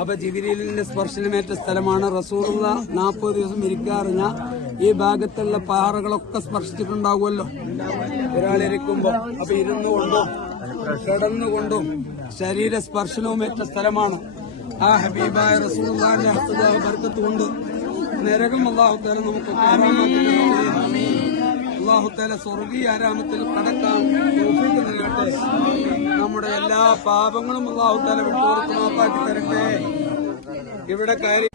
അപ്പൊ ജിബ്രീലിന്റെ സ്പർശനമേറ്റ സ്ഥലമാണ്. റസൂലുള്ള 40 ദിവസം ഇരിക്കാറിഞ്ഞ ഈ ഭാഗത്തുള്ള പാറകളൊക്കെ സ്പർശിച്ചിട്ടുണ്ടാകുമല്ലോ ഒരാളിരിക്കുമ്പോ. അപ്പൊ ഇരുന്നുകൊണ്ടും കിടന്നുകൊണ്ടും ശരീര സ്പർശനവുമേറ്റ സ്ഥലമാണ്. ആ ഹബീബായ റസൂലുള്ളാഹിന്റെ ഹസ്തദാഹ ബർക്കത്ത് കൊണ്ട് നരകം അല്ലാഹു തആല നമുക്ക് അല്ലാഹു തആല സ്വർഗീയ ആരാമത്തിൽ കടക്കാൻ തൗഫീഖ് നൽകട്ടെ. നമ്മുടെ എല്ലാ പാപങ്ങളും അല്ലാഹു തആല വിട്ടുകൊടുത്ത് മാപ്പാക്കി തരട്ടെ. ഇവിടെ കയറി